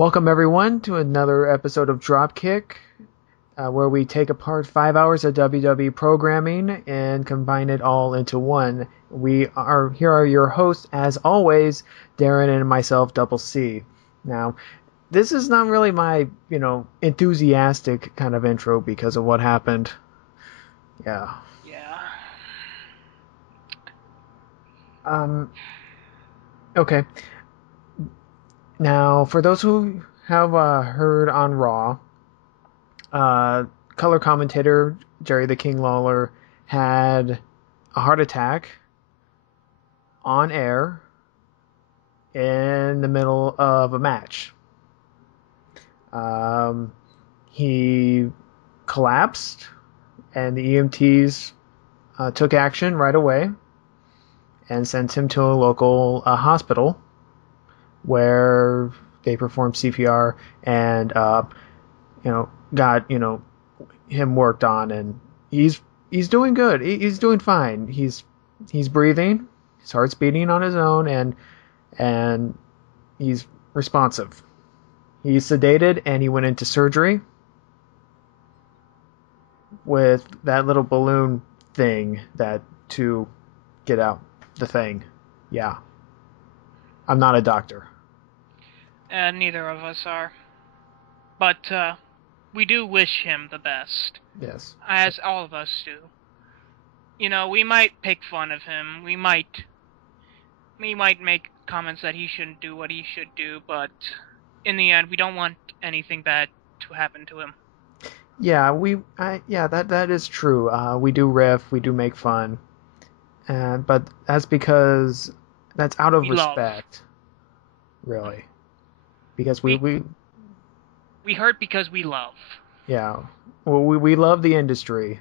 Welcome everyone to another episode of Dropkick, where we take apart 5 hours of WWE programming and combine it all into one. Here are your hosts, as always, Darren and myself, DoubleC. Now, this is not really my, enthusiastic kind of intro because of what happened. Yeah. Okay. Now, for those who have heard on Raw, color commentator Jerry the King Lawler had a heart attack on air in the middle of a match. He collapsed, and the EMTs took action right away and sent him to a local hospital where they performed CPR and got him worked on, and he's doing good. He's doing fine. He's breathing. His heart's beating on his own, and he's responsive. He's sedated, and he went into surgery with that little balloon thing to get out the thing. Yeah. I'm not a doctor. Neither of us are. But we do wish him the best. Yes. As all of us do. We might pick fun of him. We might make comments that he shouldn't do what he should do, but in the end, we don't want anything bad to happen to him. Yeah, that is true. We do riff, we do make fun, but that's because that's out of respect, really, because we hurt because we love. Yeah, well, we love the industry,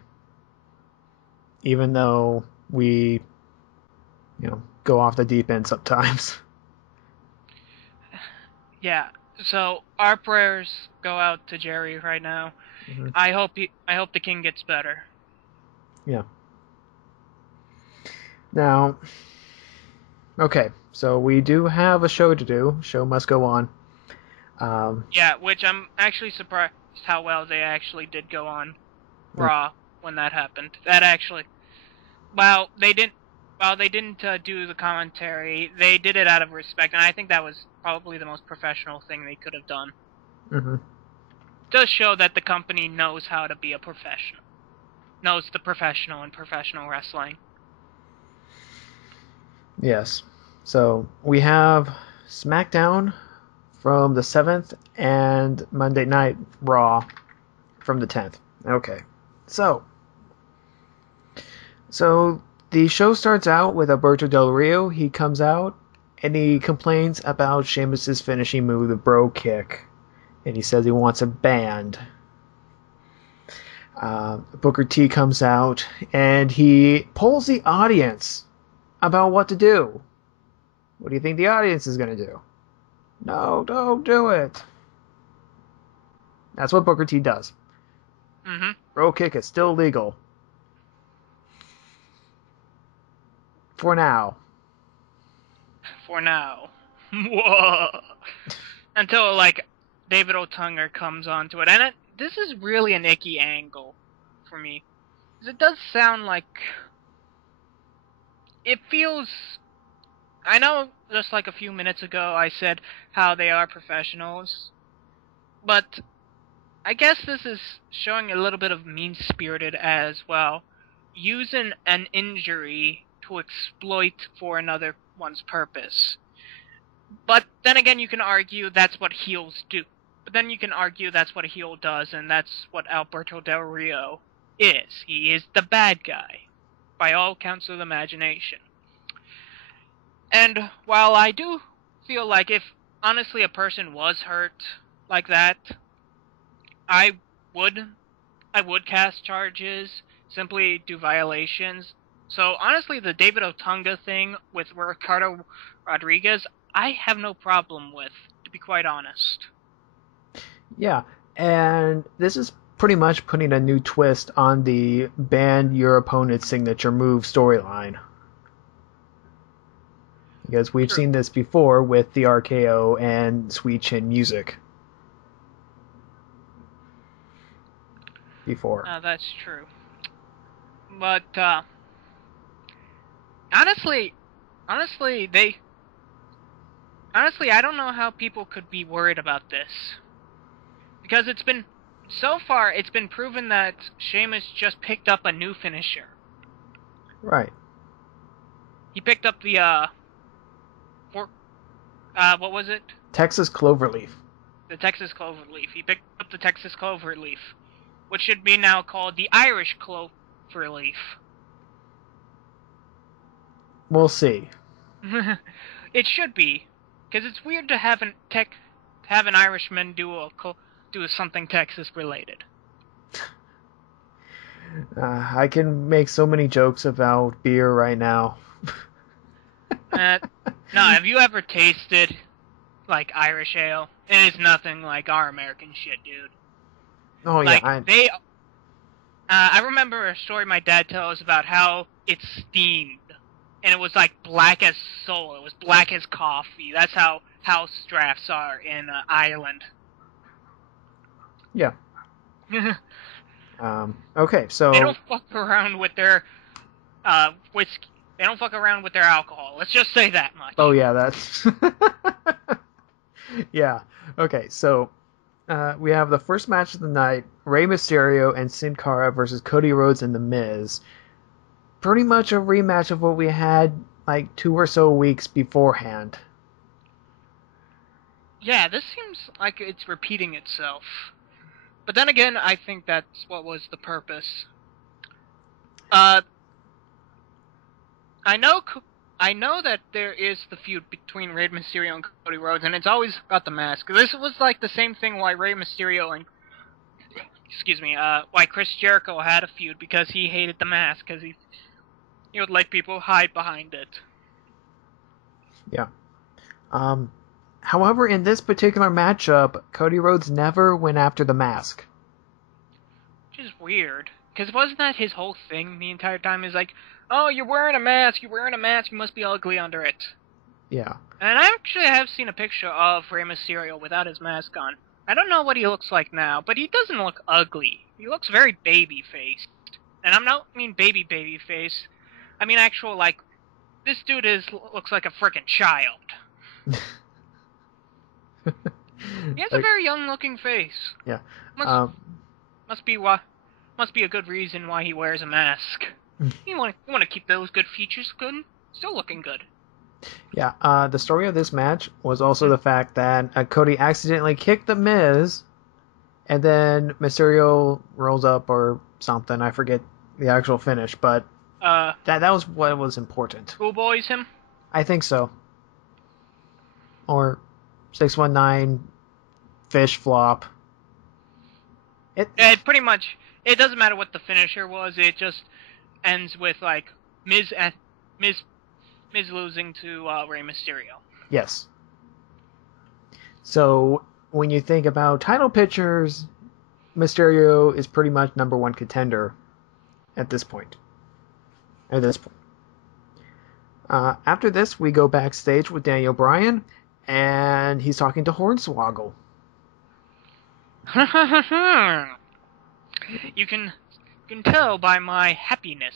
even though we, go off the deep end sometimes. Yeah. So our prayers go out to Jerry right now. Mm-hmm. I hope the King gets better. Yeah. Now, okay, so we do have a show to do. Show must go on. Which I'm actually surprised how well they actually did go on Raw when that happened. They didn't do the commentary. They did it out of respect, and I think that was probably the most professional thing they could have done. Mm-hmm. It does show that the company knows how to be a professional. Knows the professional in professional wrestling. Yes. So we have Smackdown from the 7th and Monday Night Raw from the 10th. Okay. So the show starts out with Alberto Del Rio. He comes out and he complains about Sheamus's finishing move, the bro kick. And he says he wants it banned. Booker T comes out and he polls the audience about what to do. What do you think the audience is going to do? No, don't do it. That's what Booker T does. Mm-hmm. Bro kick is still legal. For now. Until, David Otunga comes onto it. And this is really an icky angle for me. Because it does sound like... It feels... I know just a few minutes ago I said how they are professionals. But I guess this is showing a little bit of mean-spirited as well. Using an injury to exploit for another one's purpose. But then again, you can argue that's what heels do. But then you can argue that's what a heel does, and that's what Alberto Del Rio is. He is the bad guy, by all counts of the imagination. And while I do feel like if, honestly, a person was hurt like that, I would cast charges, simply do violations. So, honestly, the David Otunga thing with Ricardo Rodriguez, I have no problem with, to be quite honest. Yeah, and this is pretty much putting a new twist on the ban your opponent's signature move storyline. Because we've seen this before with the RKO and Sweet Chin Music. before. That's true. But honestly, I don't know how people could be worried about this, because so far it's been proven that Sheamus just picked up a new finisher. Right. He picked up the what was it? Texas Cloverleaf. The Texas Cloverleaf. He picked up the Texas Cloverleaf, which should be now called the Irish Cloverleaf. We'll see. It should be, because it's weird to have an Irishman do something Texas related. I can make so many jokes about beer right now. No, have you ever tasted like Irish ale? It is nothing like our American shit, dude. Oh like, yeah, I remember a story my dad told us about how it's steamed, and it was like black as soul. It was black as coffee. That's how house drafts are in Ireland. Yeah. Okay, so they don't fuck around with their whiskey. They don't fuck around with their alcohol. Let's just say that much. Oh yeah, that's yeah. Okay, so we have the first match of the night: Rey Mysterio and Sin Cara versus Cody Rhodes and The Miz. Pretty much a rematch of what we had like 2 or so weeks beforehand. Yeah, this seems like it's repeating itself. But then again, I think that's what was the purpose. I know that there is the feud between Rey Mysterio and Cody Rhodes, and it's always about the mask. This was like the same thing why Rey Mysterio and why Chris Jericho had a feud, because he hated the mask, because he would let people hide behind it. Yeah. However, in this particular matchup, Cody Rhodes never went after the mask. Which is weird, because wasn't that his whole thing the entire time? Is like, oh, you're wearing a mask, you must be ugly under it. Yeah. And I actually have seen a picture of Rey Mysterio without his mask on. I don't know what he looks like now, but he doesn't look ugly. He looks very baby-faced. And I don't mean baby-face. I mean actual, like, this dude looks like a frickin' child. He has a very young-looking face. Yeah. Must be a good reason why he wears a mask. You want to keep those good features good, still looking good. Yeah. The story of this match was also the fact that Cody accidentally kicked The Miz, and then Mysterio rolls up or something. I forget the actual finish, but that was what was important. Schoolboys him? I think so. Or 619 fish flop. It pretty much, it doesn't matter what the finisher was, it just ends with like Miz losing to Rey Mysterio. Yes. So when you think about title pictures, Mysterio is pretty much number 1 contender at this point. After this, we go backstage with Daniel Bryan, and he's talking to Hornswoggle. You can tell by my happiness.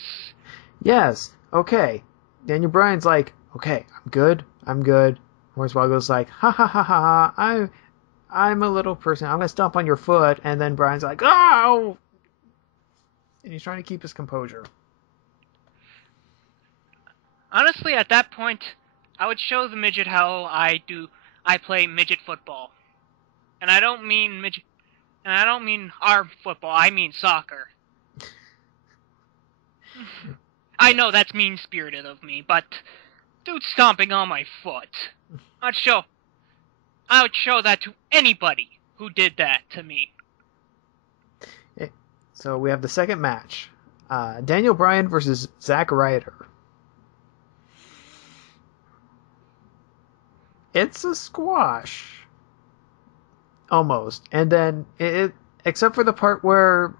Yes. Okay. Daniel Bryan's like, okay, I'm good. Hornswoggle's like, ha ha ha ha, I'm a little person, I'm gonna stomp on your foot, and then Bryan's like, oh! And he's trying to keep his composure. Honestly, at that point, I would show the midget how I play midget football. And I don't mean midget, and I don't mean our football, I mean soccer. I know that's mean-spirited of me, but dude stomping on my foot. I would show that to anybody who did that to me. So we have the second match. Daniel Bryan versus Zack Ryder. It's a squash. Almost. And then, except for the part where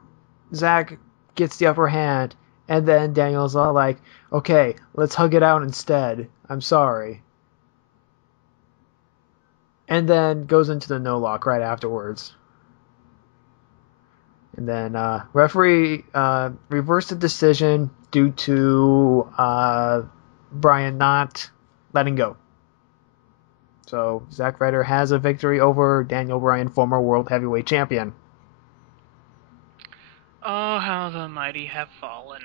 Zack gets the upper hand, and then Daniel's all like, okay, let's hug it out instead. I'm sorry. And then goes into the no-lock right afterwards. And then referee reversed the decision due to Bryan not letting go. So Zack Ryder has a victory over Daniel Bryan, former World Heavyweight Champion. Oh, how the mighty have fallen.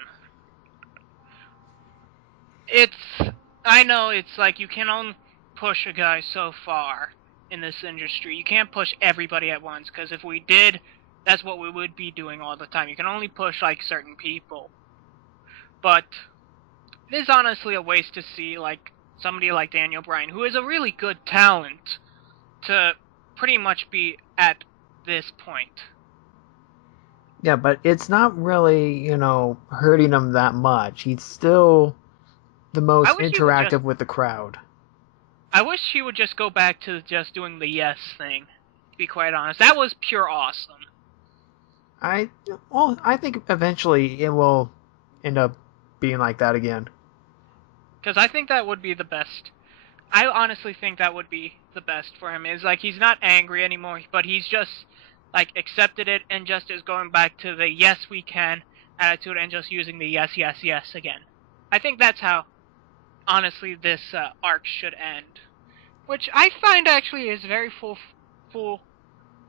I know it's like you can only push a guy so far in this industry. You can't push everybody at once, because if we did, that's what we would be doing all the time. You can only push, like, certain people. But it is honestly a waste to see, like, somebody like Daniel Bryan, who is a really good talent, to pretty much be at this point. Yeah, but it's not really, hurting him that much. He's still the most interactive with the crowd. I wish he would just go back to just doing the yes thing, to be quite honest. That was pure awesome. I think eventually it will end up being like that again. Because I think that would be the best. I honestly think that would be the best for him. Is like he's not angry anymore, but he's just like accepted it and just is going back to the yes we can attitude and just using the yes again. I think that's how honestly this arc should end, which I find actually is very full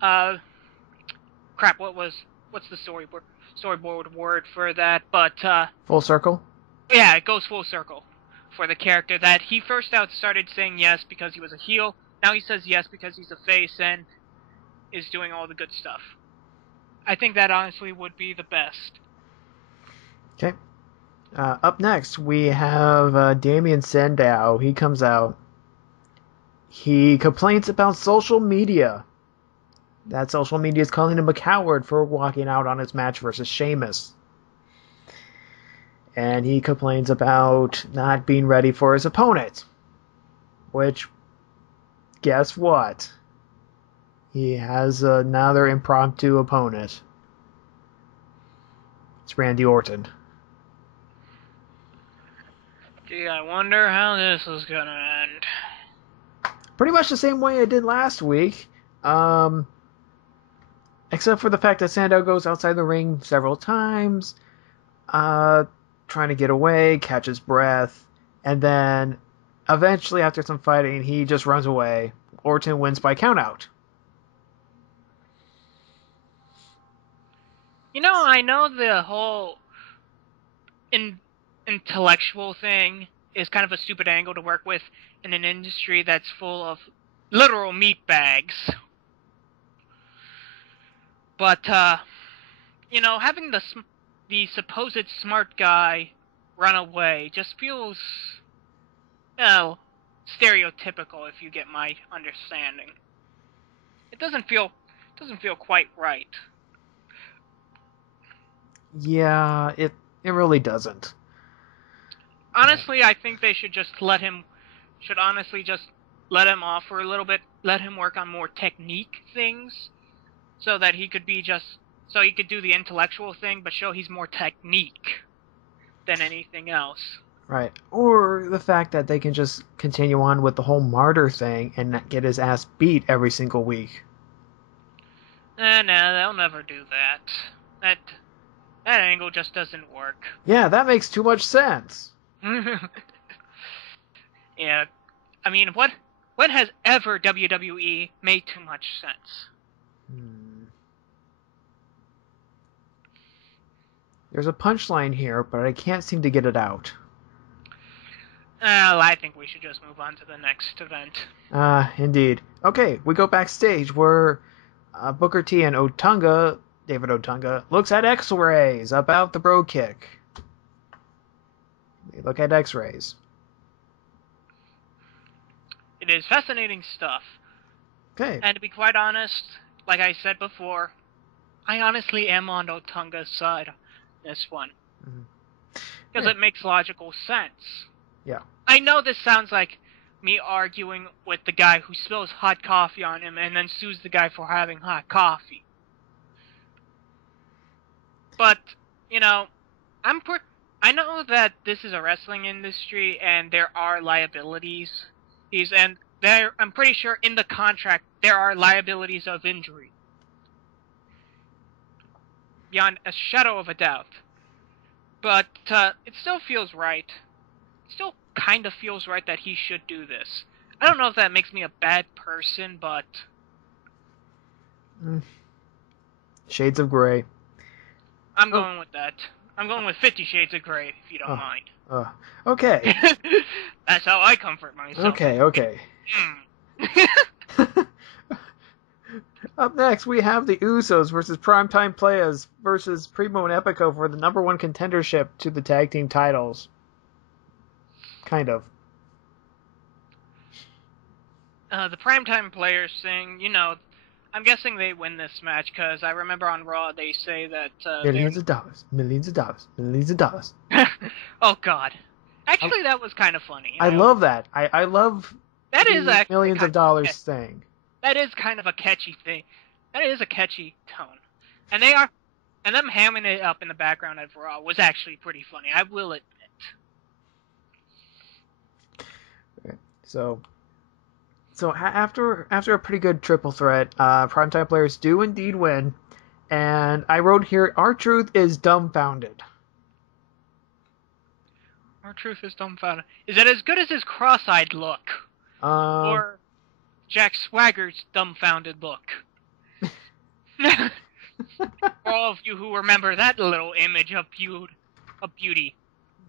crap. What's the storyboard word for that? But full circle. Yeah, it goes full circle for the character that he first out started saying yes because he was a heel. Now he says yes because he's a face and is doing all the good stuff. I think that honestly would be the best. Okay. Up next, we have Damien Sandow. He comes out. He complains about social media. That social media is calling him a coward for walking out on his match versus Sheamus. And he complains about not being ready for his opponent. Which, guess what? He has another impromptu opponent. It's Randy Orton. Gee, I wonder how this is gonna end. Pretty much the same way I did last week. Except for the fact that Sandow goes outside the ring several times, trying to get away, catch his breath, and then eventually, after some fighting, he just runs away. Orton wins by countout. I know the whole intellectual thing is kind of a stupid angle to work with in an industry that's full of literal meat bags. But, having the supposed smart guy run away just feels, stereotypical, if you get my understanding. It doesn't feel quite right. Yeah, it really doesn't. Honestly, I think they should just let him off for a little bit, let him work on more technique things, so that he could do the intellectual thing, but show he's more technique than anything else. Right. Or the fact that they can just continue on with the whole martyr thing and not get his ass beat every single week. No, they'll never do that. That angle just doesn't work. Yeah, that makes too much sense. Yeah, I mean, when has ever WWE made too much sense? There's a punchline here, but I can't seem to get it out. I think we should just move on to the next event. Indeed. Okay, we go backstage where Booker T and David Otunga, looks at X-rays about the bro kick. They look at X-rays. It is fascinating stuff. Okay. And to be quite honest, like I said before, I honestly am on Otunga's side on this one. Because it makes logical sense. Yeah. I know this sounds like me arguing with the guy who spills hot coffee on him and then sues the guy for having hot coffee. But, I know that this is a wrestling industry and there are liabilities. I'm pretty sure in the contract there are liabilities of injury. beyond a shadow of a doubt. But it still feels right. It still kind of feels right that he should do this. I don't know if that makes me a bad person, but... Shades of Grey. I'm going with that. I'm going with 50 Shades of Grey, if you don't mind. Okay. That's how I comfort myself. Okay. Up next, we have the Usos versus Primetime Players versus Primo and Epico for the #1 contendership to the tag team titles. Kind of. The Primetime Players thing, I'm guessing they win this match, because I remember on Raw they say that... millions of dollars. Oh, God. Actually, that was kind of funny. I love that. I love that is actually millions of dollars thing. That is kind of a catchy thing. That is a catchy tone. And them hamming it up in the background of Raw was actually pretty funny, I will admit. Okay. So after a pretty good triple threat, Primetime Players do indeed win. And I wrote here, R-Truth is dumbfounded. R-Truth is dumbfounded. Is it as good as his cross-eyed look? Or Jack Swagger's dumbfounded look? For all of you who remember that little image of beauty.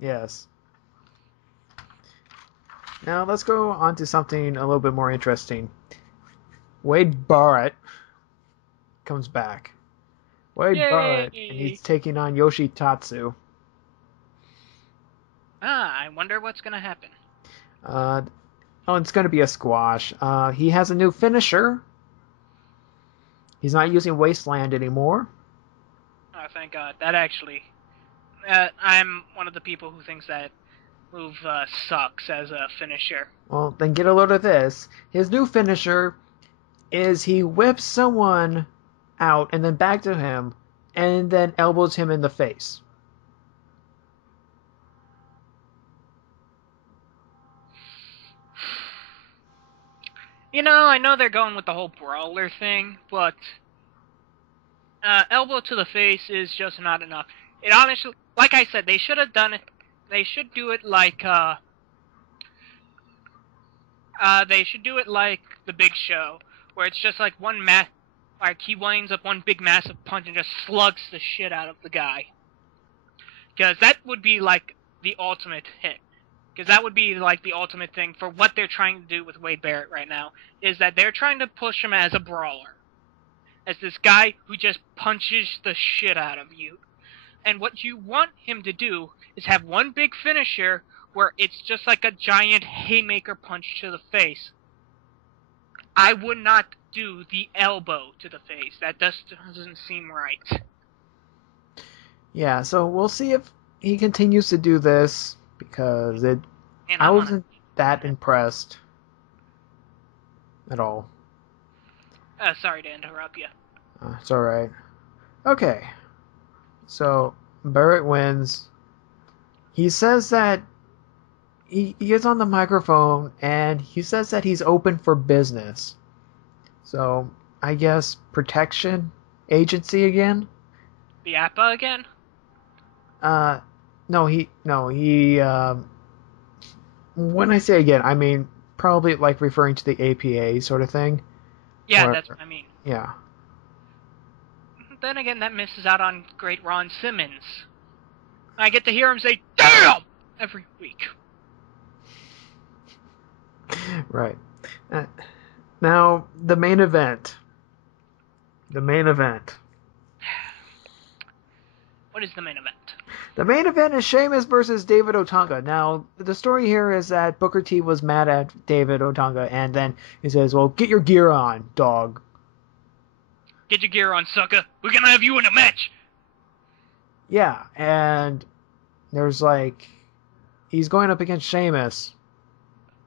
Yes. Now let's go on to something a little bit more interesting. Wade Barrett comes back. Wade Barrett, and he's taking on Yoshitatsu. I wonder what's going to happen. It's going to be a squash. He has a new finisher. He's not using Wasteland anymore. Oh, thank God. That actually... I'm one of the people who thinks that move sucks as a finisher. Well, then get a load of this. His new finisher is he whips someone out and then back to him and then elbows him in the face. I know they're going with the whole brawler thing, but elbow to the face is just not enough. It honestly, like I said, they should have done it. They should do it like the Big Show, where it's just like like he winds up one big massive punch and just slugs the shit out of the guy. Because that would be like the ultimate hit. Because that would be like the ultimate thing for what they're trying to do with Wade Barrett right now, is that they're trying to push him as a brawler. As this guy who just punches the shit out of you. And what you want him to do is have one big finisher where it's just like a giant haymaker punch to the face. I would not do the elbow to the face. That just doesn't seem right. Yeah, so we'll see if he continues to do this, because I wasn't that impressed at all. Sorry to interrupt you. It's alright. Okay. So, Barrett wins. He says that he gets on the microphone and he says that he's open for business. So, I guess protection agency again? The APA again? No, when I say again, I mean probably like referring to the APA sort of thing. Yeah, that's what I mean. Yeah. Then again, that misses out on great Ron Simmons. I get to hear him say, "Damn!" every week. Right. Now, the main event. The main event. What is the main event? The main event is Sheamus versus David Otunga. Now, the story here is that Booker T was mad at David Otunga, and then he says, well, get your gear on, dog. Get your gear on, sucker. We're gonna have you in a match. Yeah, and there's like, he's going up against Sheamus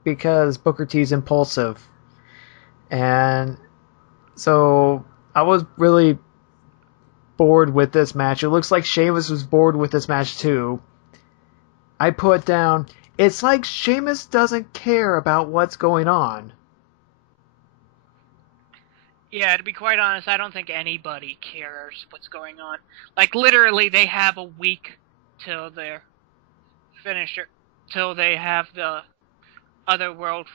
because Booker T's impulsive. And so I was really bored with this match. It looks like Sheamus was bored with this match too. I put down, it's like Sheamus doesn't care about what's going on. Yeah, to be quite honest, I don't think anybody cares what's going on. Like, literally, they have a week till their finisher, till they have the other World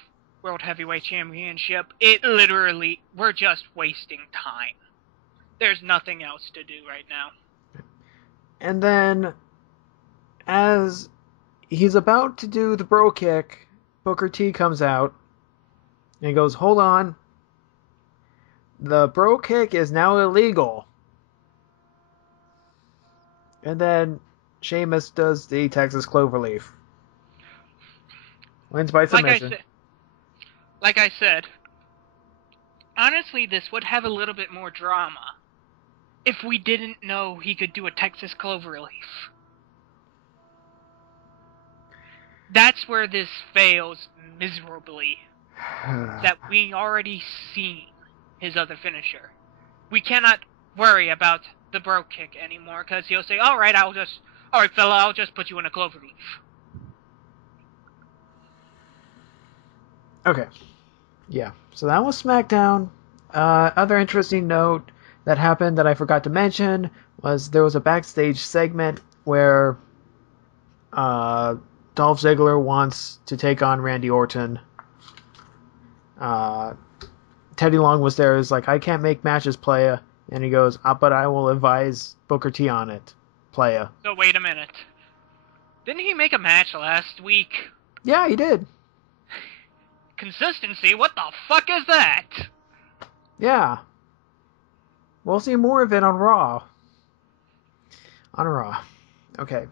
Heavyweight Championship. It literally, we're just wasting time. There's nothing else to do right now. And then, as he's about to do the bro kick, Booker T comes out, and he goes, "Hold on. The bro kick is now illegal." And then Sheamus does the Texas Cloverleaf. Wins by submission. Like I said, honestly, this would have a little bit more drama if we didn't know he could do a Texas Cloverleaf. That's where this fails miserably. That we already seen his other finisher. We cannot worry about the bro kick anymore, because he'll say, alright fella, I'll just put you in a cloverleaf. Okay. Yeah. So that was SmackDown. Other interesting note that happened that I forgot to mention was there was a backstage segment where Dolph Ziggler wants to take on Randy Orton. Teddy Long was there. He's like, "I can't make matches, playa." And he goes, "But I will advise Booker T on it, playa." So wait a minute. Didn't he make a match last week? Yeah, he did. Consistency? What the fuck is that? Yeah. We'll see more of it on Raw. On Raw. Okay.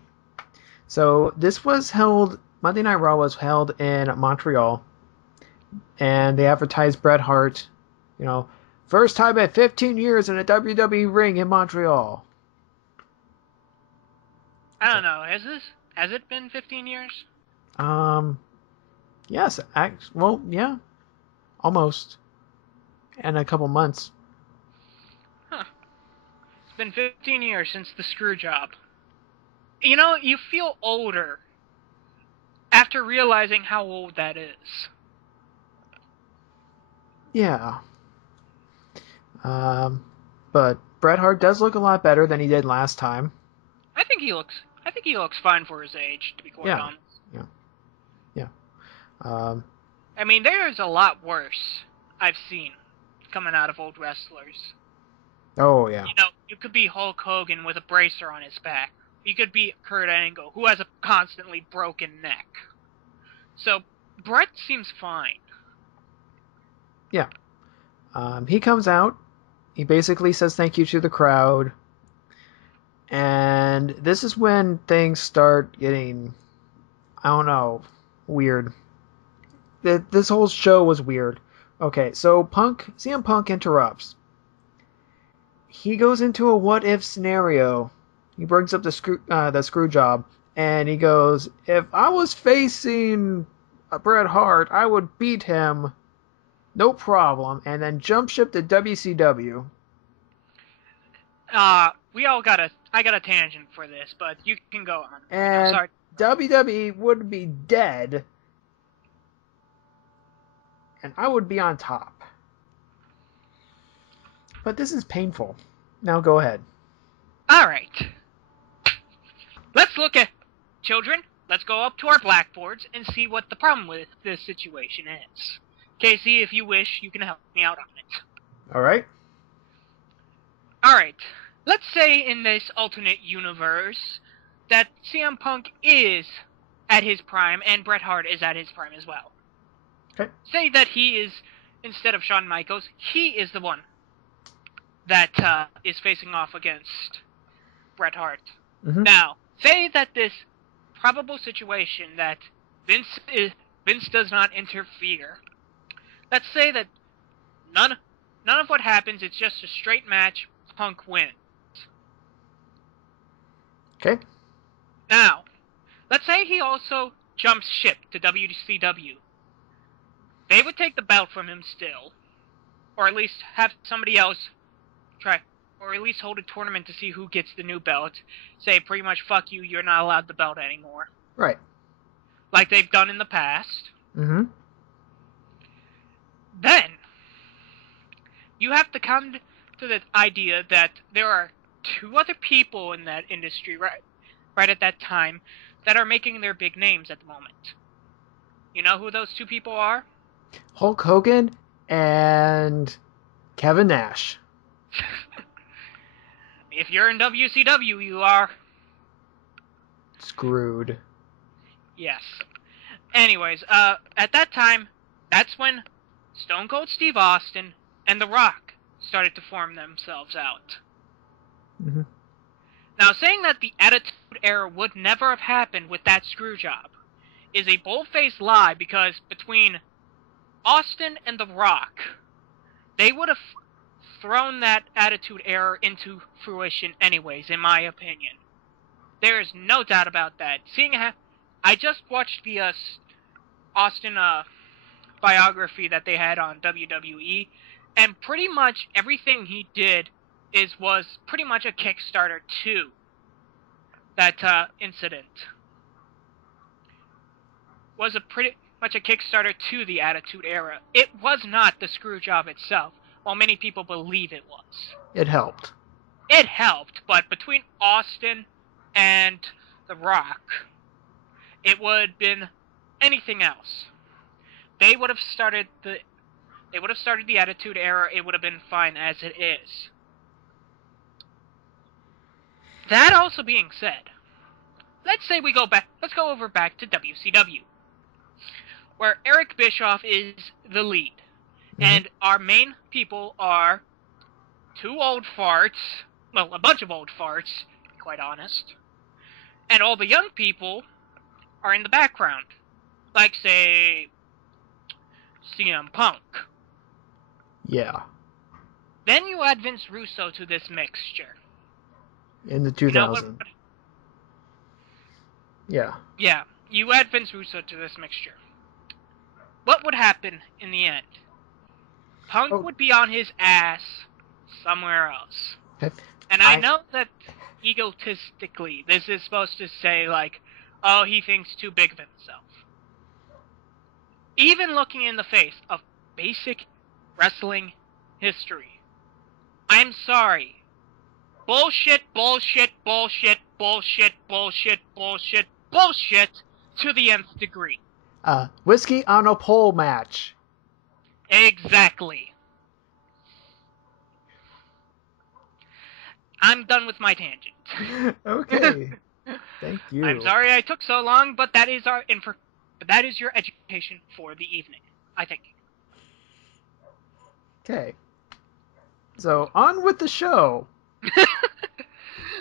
So this was held, Monday Night Raw was held in Montreal. And they advertised Bret Hart, first time in 15 years in a WWE ring in Montreal. I don't know. Has it been 15 years? Yes. Yeah. Almost. And a couple months. Huh. It's been 15 years since the screw job. You feel older after realizing how old that is. Yeah. But Bret Hart does look a lot better than he did last time. I think he looks fine for his age, to be quite honest. Yeah. I mean, there's a lot worse I've seen coming out of old wrestlers. Oh, yeah. You could be Hulk Hogan with a bracer on his back. You could be Kurt Angle, who has a constantly broken neck. So, Bret seems fine. Yeah. He comes out. He basically says thank you to the crowd. And this is when things start getting, I don't know, weird. This whole show was weird. Okay, so CM Punk interrupts. He goes into a what-if scenario. He brings up the screw job. And he goes, "If I was facing Bret Hart, I would beat him. No problem." And then jump ship to WCW. I got a tangent for this, but you can go on. And Sorry. WWE would be dead. And I would be on top. But this is painful. Now go ahead. Alright. Children, let's go up to our blackboards and see what the problem with this situation is. Casey, if you wish, you can help me out on it. Alright. Alright. Let's say in this alternate universe that CM Punk is at his prime and Bret Hart is at his prime as well. Okay. Say that he is, instead of Shawn Michaels, he is the one that is facing off against Bret Hart. Mm-hmm. Now, say that this probable situation that Vince does not interfere. Let's say that none of what happens, it's just a straight match, Punk wins. Okay. Now, let's say he also jumps ship to WCW. They would take the belt from him still, or at least have somebody else try, or at least hold a tournament to see who gets the new belt. Say pretty much, fuck you, you're not allowed the belt anymore. Right. Like they've done in the past. Mm-hmm. Then, you have to come to the idea that there are two other people in that industry right at that time that are making their big names at the moment. You know who those two people are? Hulk Hogan and Kevin Nash. If you're in WCW, you are Screwed. Yes. Anyways, at that time, that's when Stone Cold Steve Austin and The Rock started to form themselves out. Mm-hmm. Now, saying that the Attitude Era would never have happened with that screw job is a bold-faced lie, because between Austin and The Rock, they would have thrown that Attitude Era into fruition anyways, in my opinion. There is no doubt about that. Seeing how I just watched the Austin biography that they had on WWE, and pretty much everything he did was pretty much a Kickstarter to that incident. Was pretty much a Kickstarter to the Attitude Era. It was not the screw job itself, while many people believe it was. It helped. It helped, but between Austin and The Rock, it would have been anything else. They would have started the Attitude Era. It would have been fine as it is. That also being said, let's say let's go over back to WCW, where Eric Bischoff is the lead, and our main people are two old farts, well, a bunch of old farts, to be quite honest, and all the young people are in the background, like, say, CM Punk. Yeah. Then you add Vince Russo to this mixture. In the 2000s. Yeah. Yeah, you add Vince Russo to this mixture. What would happen in the end? Punk would be on his ass somewhere else. Okay. And I know that egotistically, this is supposed to say, like, oh, he thinks too big of himself. Even looking in the face of basic wrestling history, I'm sorry. Bullshit, bullshit, bullshit, bullshit, bullshit, bullshit, bullshit to the nth degree. Whiskey on a pole match. Exactly. I'm done with my tangent. Okay. Thank you. I'm sorry I took so long, but that is your education for the evening, I think. Okay. So, on with the show.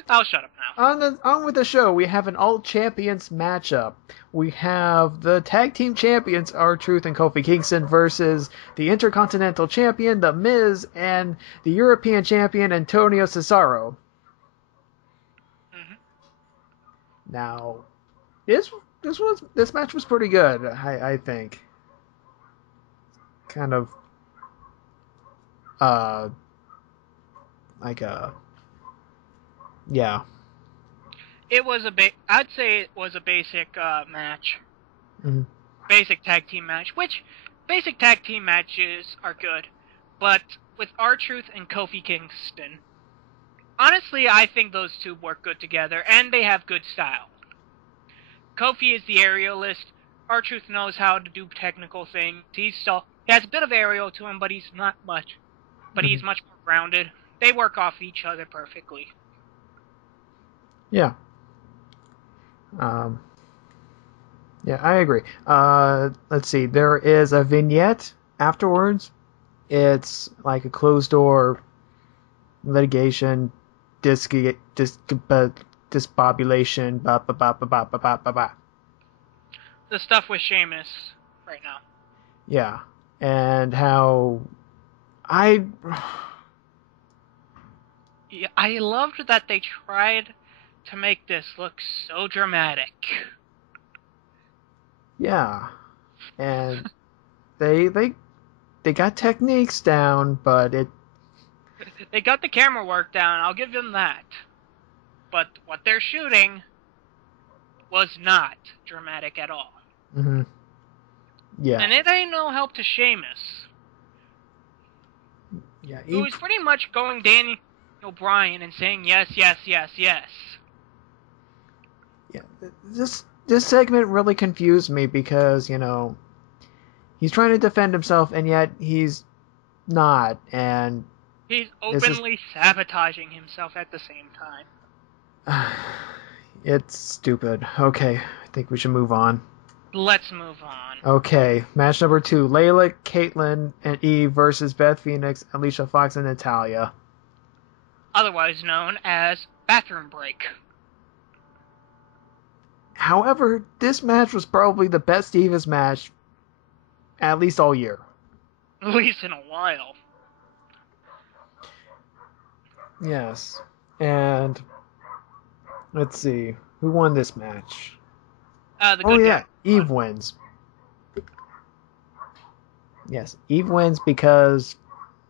I'll shut up now. On with the show, we have an All Champions matchup. We have the Tag Team Champions, R-Truth and Kofi Kingston, versus the Intercontinental Champion, The Miz, and the European Champion, Antonio Cesaro. Mm-hmm. Now, this match was pretty good, I think. Kind of, yeah. It was I'd say it was a basic match. Mm-hmm. Basic tag team match, which basic tag team matches are good, but with R-Truth and Kofi Kingston, honestly, I think those two work good together, and they have good style. Kofi is the aerialist. R-Truth knows how to do technical things. He has a bit of aerial to him, but he's not much. But he's much more grounded. They work off each other perfectly. Yeah. Yeah, I agree. Let's see. There is a vignette afterwards. It's like a closed door litigation, disbobulation, ba. The stuff with Sheamus right now. Yeah, and how I loved that they tried to make this look so dramatic. Yeah, and they got techniques down, but they got the camera work down. I'll give them that. But what they're shooting was not dramatic at all. Mm-hmm. Yeah, and it ain't no help to Sheamus. Yeah, who is pretty much going Daniel Bryan and saying yes, yes, yes, yes. Yeah, this segment really confused me because, he's trying to defend himself and yet he's not, and he's openly sabotaging himself at the same time. It's stupid. Okay, I think we should move on. Let's move on. Okay, match number 2. Layla, Caitlyn, and Eve versus Beth Phoenix, Alicia Fox, and Natalya. Otherwise known as Bathroom Break. However, this match was probably the best Divas match, at least all year. At least in a while. Yes. And let's see. Who won this match? Eve wins. Yes, Eve wins because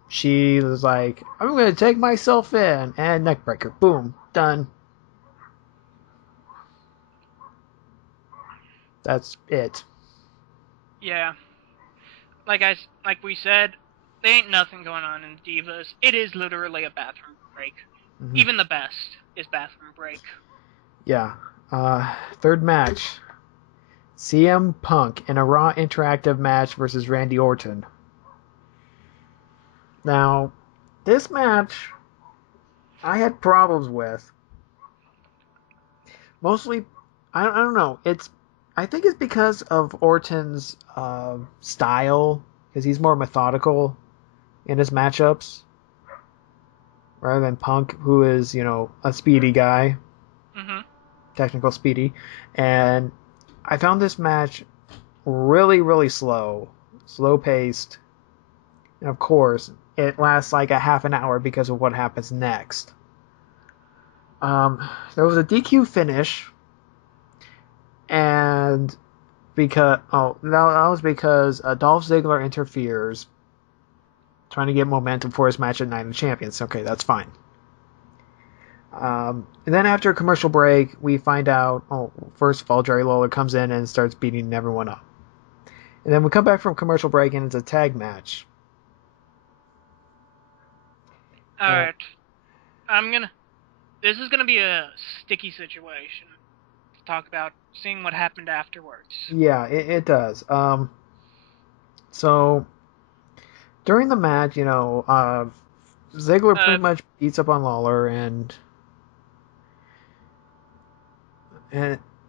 she was like, I'm going to take myself in. And neckbreaker. Boom. Done. That's it. Yeah. Like we said, there ain't nothing going on in Divas. It is literally a bathroom break. Mm-hmm. Even the best is bathroom break. Yeah. Third match. CM Punk in a Raw Interactive match versus Randy Orton. Now, this match I had problems with. Mostly, I don't know. I think it's because of Orton's style, because he's more methodical in his matchups, rather than Punk, who is, a speedy guy. Mm-hmm. Technical speedy. And I found this match really, really slow paced. And of course, it lasts like a half an hour because of what happens next. There was a DQ finish, and that was because Dolph Ziggler interferes, trying to get momentum for his match at Night of Champions. Okay, that's fine. And then after a commercial break, we find out, first of all, Jerry Lawler comes in and starts beating everyone up. And then we come back from commercial break and it's a tag match. Alright. This is gonna be a sticky situation to talk about, seeing what happened afterwards. Yeah, it does. So, during the match, Ziggler pretty much beats up on Lawler and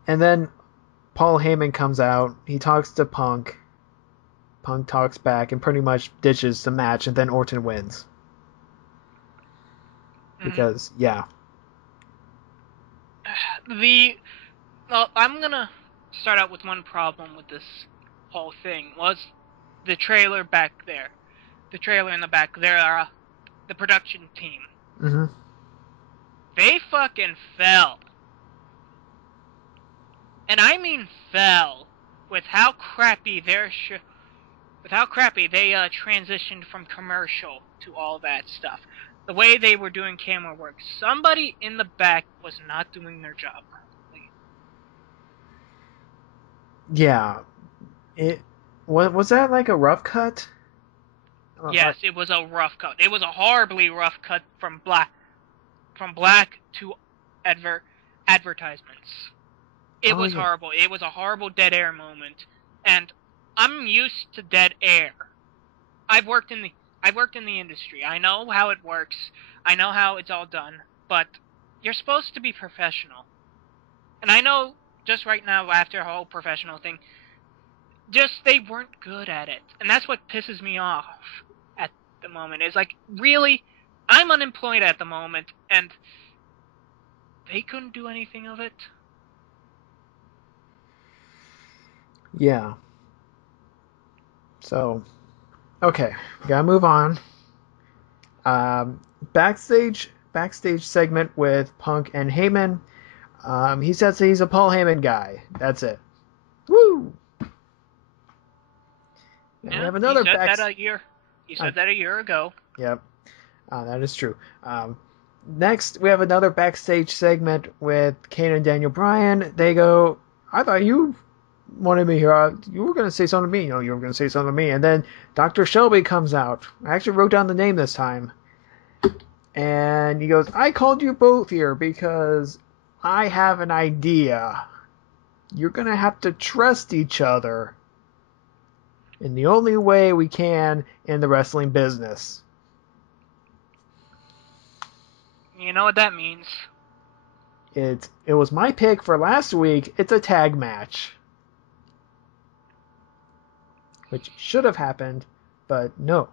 then Paul Heyman comes out. He talks to Punk. Punk talks back and pretty much ditches the match, and then Orton wins. Because, yeah. I'm gonna start out with one problem with this whole thing, was the trailer back there. The trailer in the back there, the production team. Mm-hmm. They fucking fell. And I mean fell with how crappy they transitioned from commercial to all that stuff. The way they were doing camera work. Somebody in the back was not doing their job properly. Yeah. Was that like a rough cut? Yes, it was a rough cut. It was a horribly rough cut from black to advertisements. It was horrible. It was a horrible dead air moment, and I'm used to dead air. I've worked in the industry. I know how it works. I know how it's all done, but you're supposed to be professional. And I know just right now, after a whole professional thing, they weren't good at it. And that's what pisses me off at the moment. It's like, really? I'm unemployed at the moment, and they couldn't do anything of it? Yeah. So, okay, we gotta move on. Backstage segment with Punk and Heyman. He says he's a Paul Heyman guy. That's it. Woo! Yeah, we have another he said that a year ago. Yep, that is true. Next, we have another backstage segment with Kane and Daniel Bryan. They go, I thought you wanted me here. You were going to say something to me. You were going to say something to me. And then Dr. Shelby comes out. I actually wrote down the name this time. And he goes, I called you both here because I have an idea. You're going to have to trust each other in the only way we can in the wrestling business. You know what that means. It was my pick for last week. It's a tag match. Which should have happened, but no.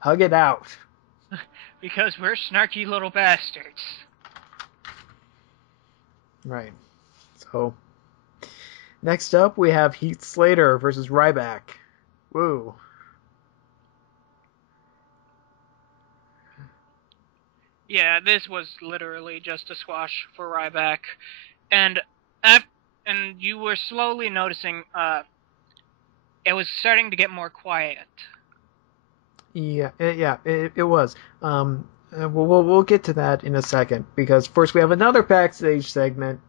Hug it out. Because we're snarky little bastards. Right. So, next up we have Heath Slater versus Ryback. Woo. Yeah, this was literally just a squash for Ryback. And you were slowly noticing it was starting to get more quiet. Yeah, it was. We'll get to that in a second, because first we have another backstage segment.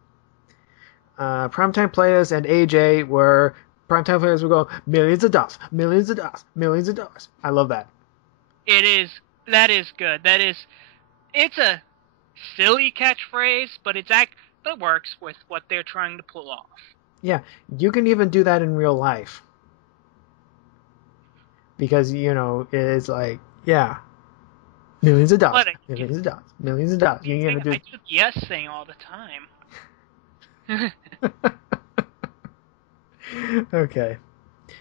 Primetime Players and AJ, where Primetime Players will go, millions of dollars, millions of dollars, millions of dollars. I love that. That is good. It's a silly catchphrase, but it works with what they're trying to pull off. Yeah, you can even do that in real life. Because, it's like, yeah, millions of dollars, millions of dollars, millions of dollars. I do yes thing all the time. Okay.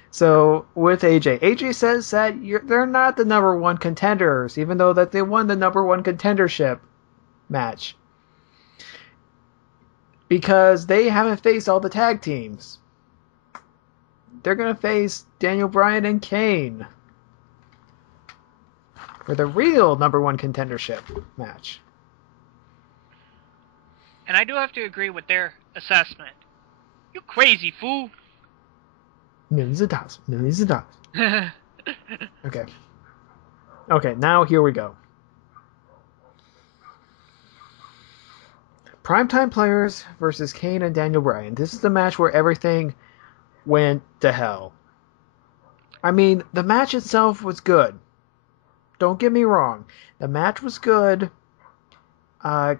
So, with AJ says that they're not the number one contenders, even though that they won the number one contendership match. Because they haven't faced all the tag teams. They're going to face Daniel Bryan and Kane for the real number one contendership match. And I do have to agree with their assessment. You crazy fool. Millions of dollars. Millions of dollars. Okay. Okay, now here we go. Primetime Players versus Kane and Daniel Bryan. This is the match where everything went to hell. I mean, the match itself was good. Don't get me wrong. The match was good. Kane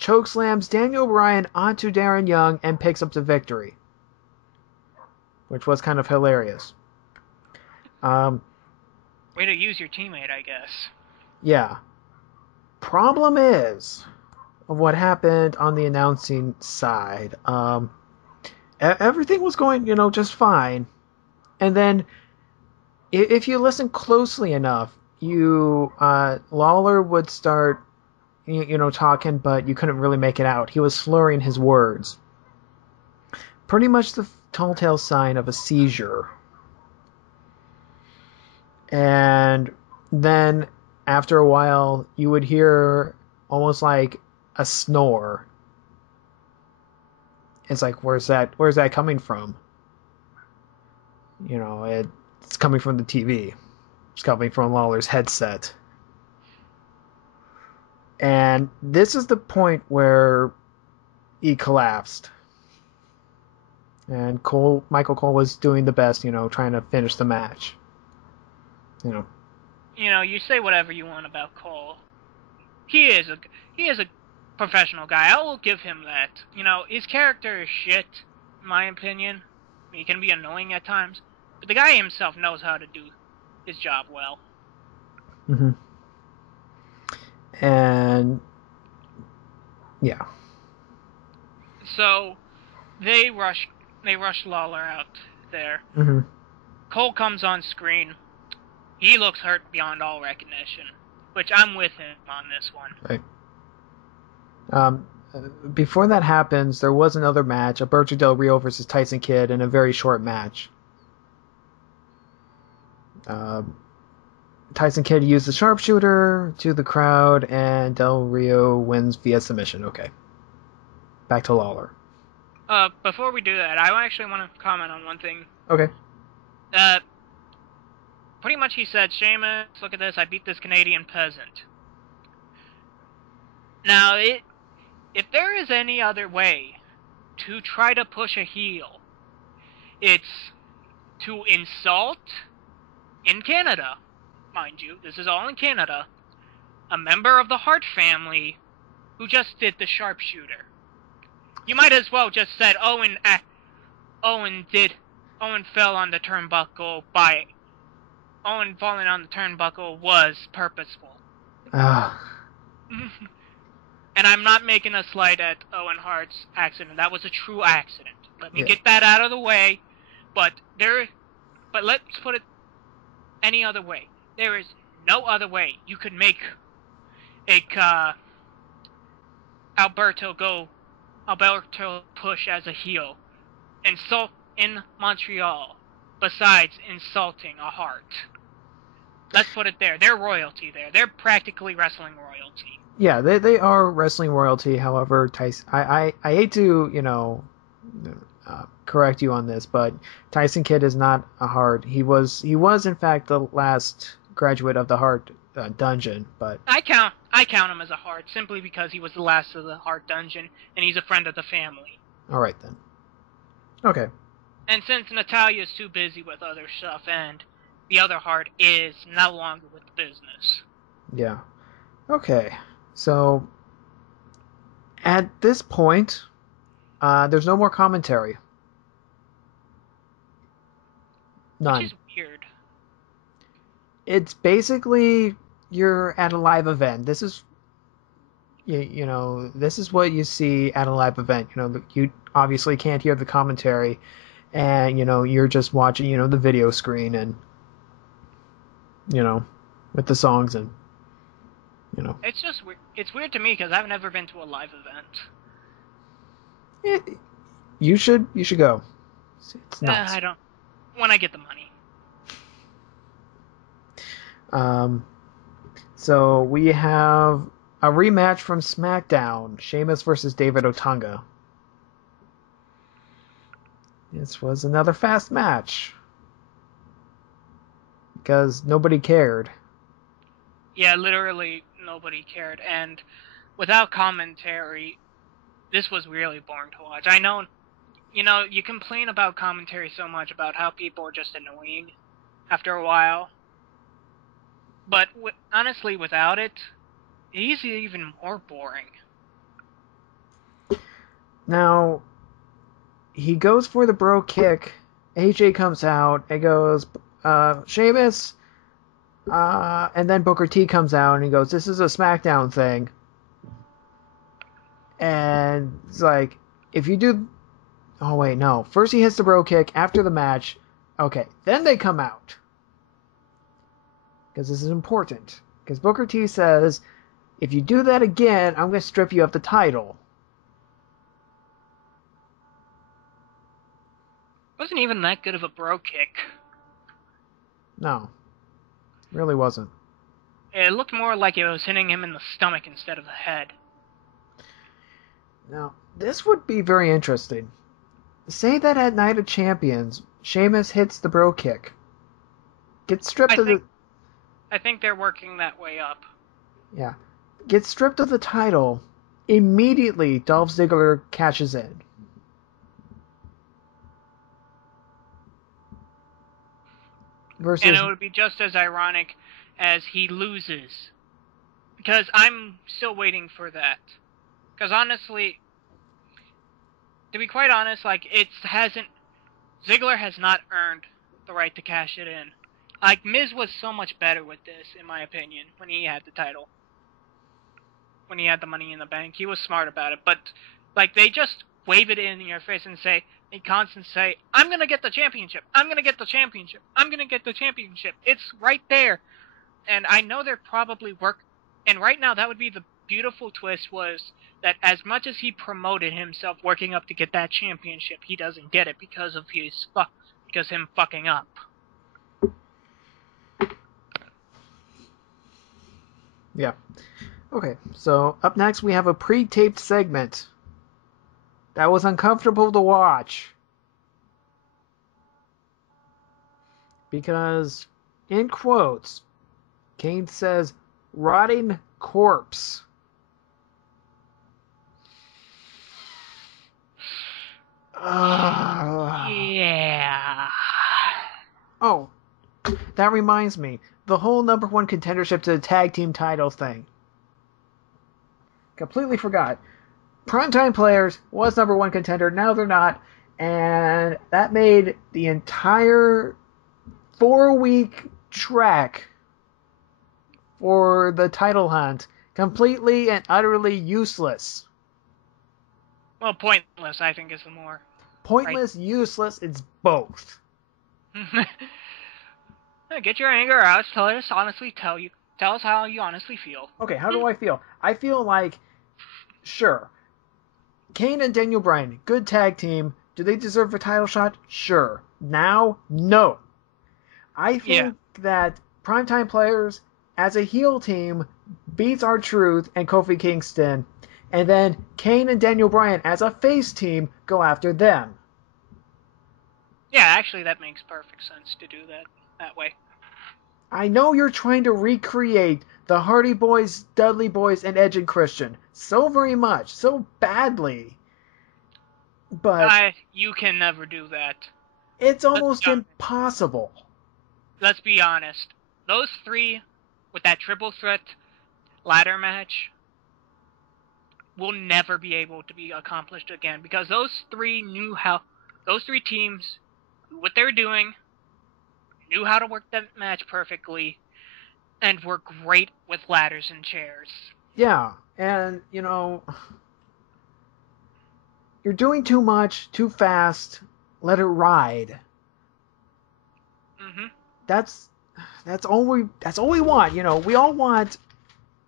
chokeslams Daniel Bryan onto Darren Young and picks up the victory, which was kind of hilarious. Way to use your teammate, I guess. Yeah. Problem is of what happened on the announcing side. Everything was going, just fine. And then, if you listen closely enough, Lawler would start, talking, but you couldn't really make it out. He was slurring his words. Pretty much the telltale sign of a seizure. And then, after a while, you would hear almost like a snore. It's like, where's that coming from? It's coming from the TV. It's coming from Lawler's headset. And this is the point where he collapsed. And Michael Cole was doing the best, trying to finish the match. You say whatever you want about Cole. He is a professional guy. I will give him that. His character is shit, in my opinion. He can be annoying at times. But the guy himself knows how to do his job well. Mm-hmm. And yeah. So they rush Lawler out there. Mm-hmm. Cole comes on screen. He looks hurt beyond all recognition, which I'm with him on this one. Right. Before that happens, there was another match, Alberto Del Rio versus Tyson Kidd, in a very short match. Tyson Kidd used the sharpshooter to the crowd, and Del Rio wins via submission. Okay. Back to Lawler. Before we do that, I actually want to comment on one thing. Okay. Pretty much he said, Sheamus, look at this, I beat this Canadian peasant. Now, if there is any other way to try to push a heel. It's to insult, in Canada, mind you, this is all in Canada, a member of the Hart family who just did the sharpshooter. You might as well just said Owen fell on the turnbuckle by... Owen falling on the turnbuckle was purposeful. And I'm not making a slight at Owen Hart's accident. That was a true accident. Let me get that out of the way. But let's put it any other way. There is no other way you could make Alberto push as a heel. Insult in Montreal, besides insulting a Hart. Let's put it there. They're royalty there. They're practically wrestling royalty. Yeah, they are wrestling royalty. However, Tyson, I hate to, correct you on this, but Tyson Kidd is not a Hart. He was in fact the last graduate of the Hart dungeon, but I count him as a Hart simply because he was the last of the Hart dungeon, and he's a friend of the family. All right then. Okay. And since Natalia's too busy with other stuff, and the other Hart is no longer with the business. Yeah. Okay. So, at this point, there's no more commentary. None. Which is weird. It's basically you're at a live event. This is, this is what you see at a live event. You obviously can't hear the commentary, and you're just watching, the video screen and, with the songs and. It's just weird. It's weird to me because I've never been to a live event. You should go. It's nuts. I don't. When I get the money. So we have a rematch from SmackDown: Sheamus versus David Otunga. This was another fast match because nobody cared. Yeah, literally nobody cared, and without commentary, this was really boring to watch. I know, you complain about commentary so much about how people are just annoying after a while, but honestly, without it, it's even more boring. Now, he goes for the bro kick. AJ comes out and goes, Sheamus. And then Booker T comes out and he goes, this is a SmackDown thing. And it's like, if you do... Oh, wait, no. First he hits the bro kick after the match. Okay, then they come out. Because this is important. Because Booker T says, if you do that again, I'm going to strip you of the title. Wasn't even that good of a bro kick. No. Really wasn't. It looked more like it was hitting him in the stomach instead of the head. Now, this would be very interesting. Say that at Night of Champions, Sheamus hits the bro kick. Gets stripped of the... I think they're working that way up. Yeah. Gets stripped of the title. Immediately, Dolph Ziggler cashes in. Versus... And it would be just as ironic as he loses. Because I'm still waiting for that. Because honestly, to be quite honest, Ziggler has not earned the right to cash it in. Like, Miz was so much better with this, in my opinion, when he had the title. When he had the Money in the Bank. He was smart about it. But, they just wave it in your face and say, they constantly say, I'm gonna get the championship. I'm gonna get the championship. I'm gonna get the championship. It's right there. And I know they're probably and right now that would be the beautiful twist was that as much as he promoted himself working up to get that championship, he doesn't get it because of him fucking up. Yeah. Okay, so up next we have a pre-taped segment that was uncomfortable to watch. Because, in quotes, Kane says, rotting corpse. Yeah. Oh, that reminds me. The whole number one contendership to the tag team title thing. Completely forgot. Primetime Players was number one contender. Now they're not. And that made the entire 4-week track for the title hunt completely and utterly useless. Well, pointless, I think, is the more. Pointless, right. Useless, it's both. Get your anger out. Tell us how you honestly feel. Okay, how do I feel? I feel like, sure, Kane and Daniel Bryan, good tag team. Do they deserve a title shot? Sure. Now, no. I think that Primetime Players, as a heel team, beats R-Truth and Kofi Kingston, and then Kane and Daniel Bryan, as a face team, go after them. Yeah, actually, that makes perfect sense to do that way. I know you're trying to recreate the Hardy Boys, Dudley Boys, and Edge and Christian so very much, so badly, but you can never do that. It's almost impossible. Let's be honest. Those three, with that triple threat ladder match, will never be able to be accomplished again, because those three teams knew what they were doing, knew how to work that match perfectly, and were great with ladders and chairs. Yeah, and, you're doing too much, too fast, let it ride. Mm-hmm. That's all we want, we all want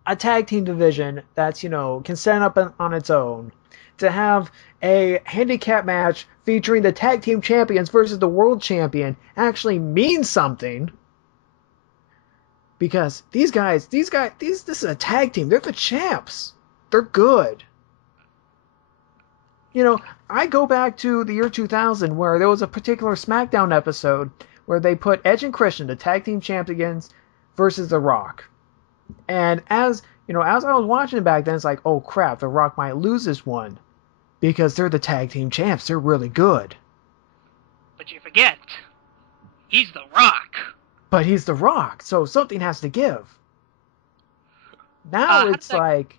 a tag team division that's, can stand up on its own. To have a handicap match featuring the tag team champions versus the world champion actually means something. Because this is a tag team. They're the champs. They're good. I go back to the year 2000 where there was a particular Smackdown episode where they put Edge and Christian, the tag team champions, versus The Rock. And as I was watching it back then, it's like, oh crap, The Rock might lose this one. Because they're the tag team champs. They're really good. But you forget, he's The Rock. But he's The Rock, so something has to give. Now it's like,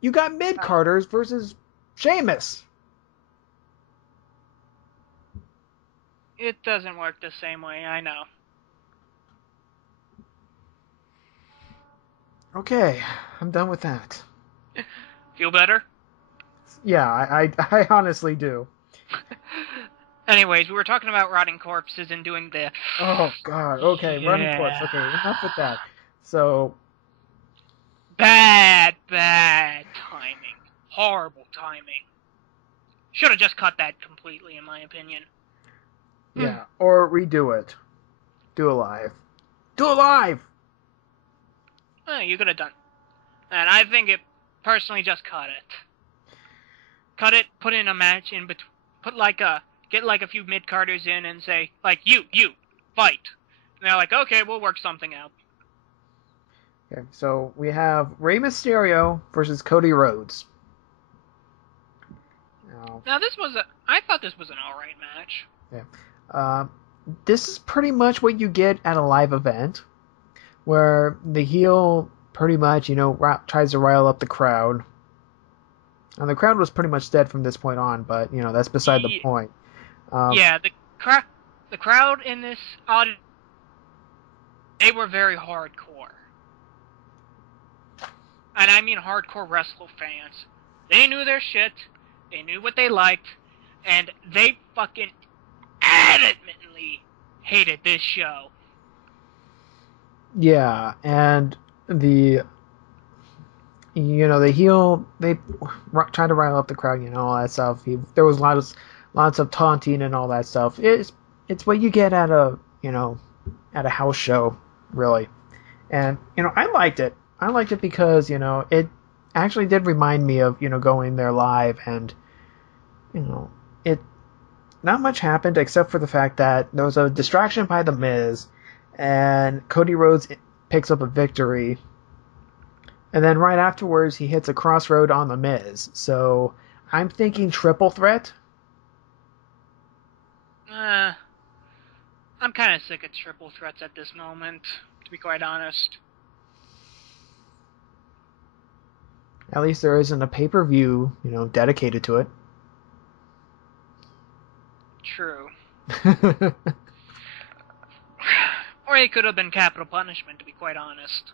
you got mid-carders versus Sheamus. It doesn't work the same way, I know. Okay, I'm done with that. Feel better? Yeah, I honestly do. Anyways, we were talking about rotting corpses and doing the... Oh, God. Okay, yeah. Rotting corpse. Okay, enough with that. So... Bad timing. Horrible timing. Should have just cut that completely, in my opinion. Yeah, or redo it. Do it live. Do it live! You could have done. And I think it, personally, just cut it. Cut it, put in a match in between, get like a few mid-carders in and say, like, you, fight. And they're like, okay, we'll work something out. Okay, so we have Rey Mysterio versus Cody Rhodes. Now I thought this was an alright match. Yeah. This is pretty much what you get at a live event, where the heel pretty much, tries to rile up the crowd. And the crowd was pretty much dead from this point on, but, that's beside the point. The crowd in this audience, they were very hardcore. And I mean hardcore wrestling fans. They knew their shit, they knew what they liked, and they fucking adamantly hated this show. Yeah, and the heel, they tried to rile up the crowd, all that stuff. There was lots of taunting and all that stuff. It's what you get at a house show, really. And I liked it. I liked it because it actually did remind me of going there live, and it not much happened except for the fact that there was a distraction by The Miz, and Cody Rhodes picks up a victory. And then right afterwards, he hits a crossroad on The Miz. So I'm thinking triple threat. I'm kind of sick of triple threats at this moment, to be quite honest. At least there isn't a pay-per-view, dedicated to it. True. Or it could have been capital punishment, to be quite honest.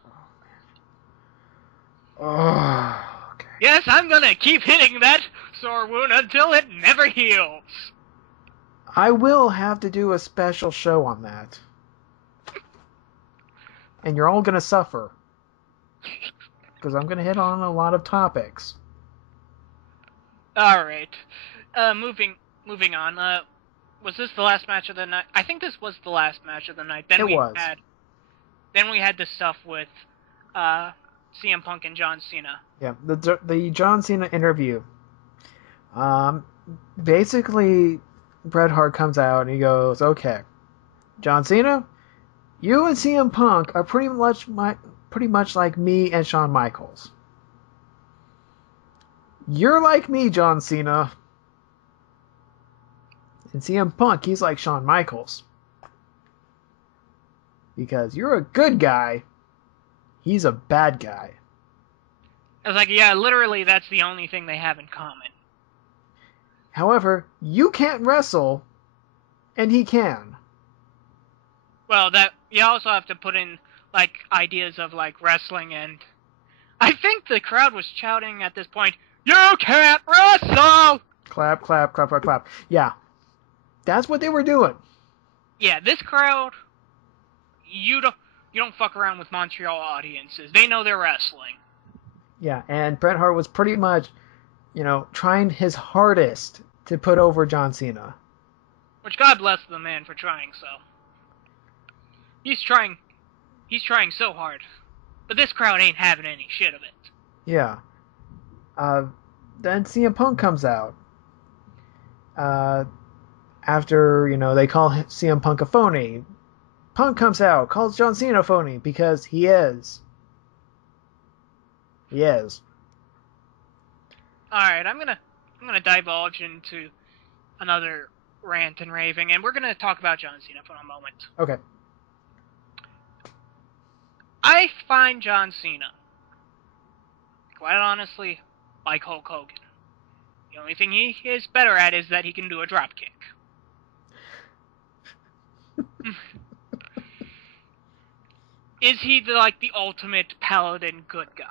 Oh, okay. Yes, I'm gonna keep hitting that sore wound until it never heals. I will have to do a special show on that. And you're all gonna suffer. Because I'm gonna hit on a lot of topics. Alright. Moving on. Was this the last match of the night? I think this was the last match of the night. Then we had the stuff with CM Punk and John Cena. Yeah, the John Cena interview. Basically, Bret Hart comes out and he goes, "Okay, John Cena, you and CM Punk are pretty much like me and Shawn Michaels. You're like me, John Cena. And CM Punk, he's like Shawn Michaels. Because you're a good guy, he's a bad guy." I was like, yeah, literally that's the only thing they have in common. However, you can't wrestle, and he can. Well, that you also have to put in like ideas of like wrestling, and I think the crowd was shouting at this point, "You can't wrestle!" Clap, clap, clap, clap, clap. Yeah. That's what they were doing. Yeah, this crowd, you don't fuck around with Montreal audiences. They know they're wrestling. Yeah, and Bret Hart was pretty much, trying his hardest to put over John Cena. Which God bless the man for trying so. He's trying so hard. But this crowd ain't having any shit of it. Yeah. Then CM Punk comes out. After, they call CM Punk a phony. Punk comes out, calls John Cena a phony, because he is. He is. Alright, I'm gonna divulge into another rant and raving, and we're gonna talk about John Cena for a moment. Okay. I find John Cena, quite honestly, like Hulk Hogan. The only thing he is better at is that he can do a dropkick. Is he the ultimate paladin good guy?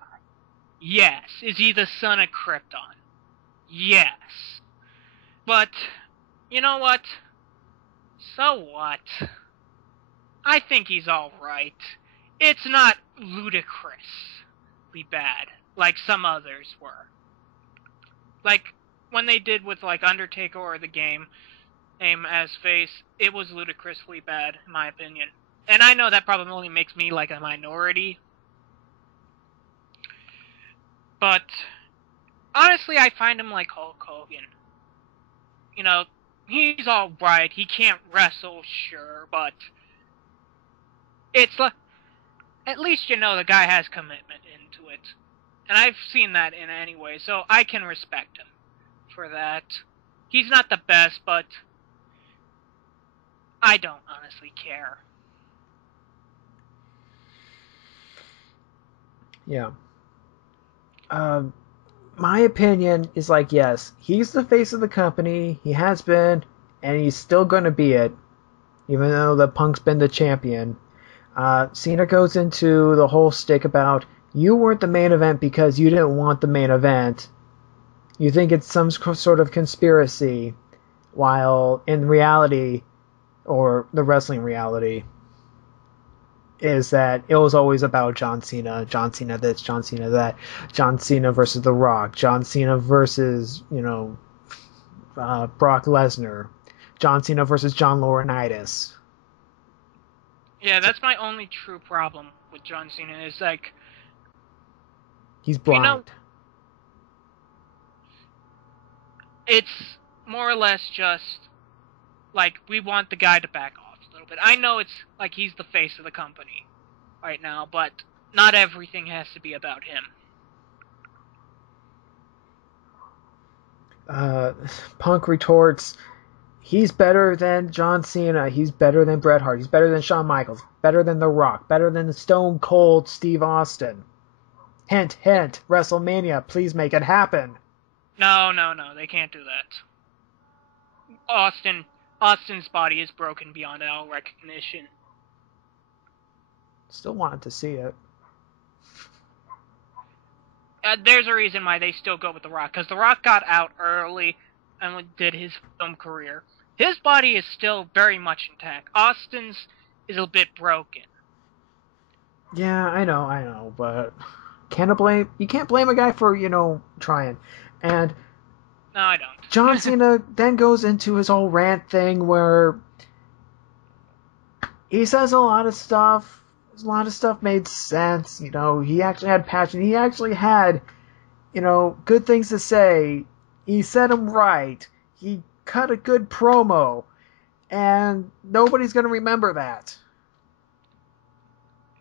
Yes. Is he the son of Krypton? Yes. But, you know what? So what? I think he's alright. It's not ludicrously bad, like some others were. Like, when they did with, Undertaker or The Game as face, it was ludicrously bad, in my opinion. And I know that probably only makes me, a minority. But, honestly, I find him like Hulk Hogan. He's alright, he can't wrestle, sure, but it's at least the guy has commitment into it. And I've seen that in any way, so I can respect him for that. He's not the best, but I don't honestly care. Yeah. My opinion is yes, he's the face of the company, he has been, and he's still going to be it, even though the Punk's been the champion. Cena goes into the whole stick about, you weren't the main event because you didn't want the main event. You think it's some sort of conspiracy, while in reality, or the wrestling reality, is that it was always about John Cena this, John Cena that, John Cena versus The Rock, John Cena versus, Brock Lesnar, John Cena versus John Laurinaitis. Yeah, that's my only true problem with John Cena, is he's blind. It's more or less just, we want the guy to back off a little bit. I know it's, he's the face of the company right now, but not everything has to be about him. Punk retorts, he's better than John Cena. He's better than Bret Hart. He's better than Shawn Michaels. Better than The Rock. Better than the Stone Cold Steve Austin. Hint, hint. WrestleMania. Please make it happen. No, they can't do that. Austin's body is broken beyond all recognition. Still wanted to see it. There's a reason why they still go with The Rock, because The Rock got out early and did his film career. His body is still very much intact. Austin's is a bit broken. Yeah, I know, but you can't blame a guy for, trying. And No, I don't. John Cena then goes into his whole rant thing where he says a lot of stuff. A lot of stuff made sense. He actually had passion. He actually had, good things to say. He said them right. He cut a good promo. And nobody's going to remember that.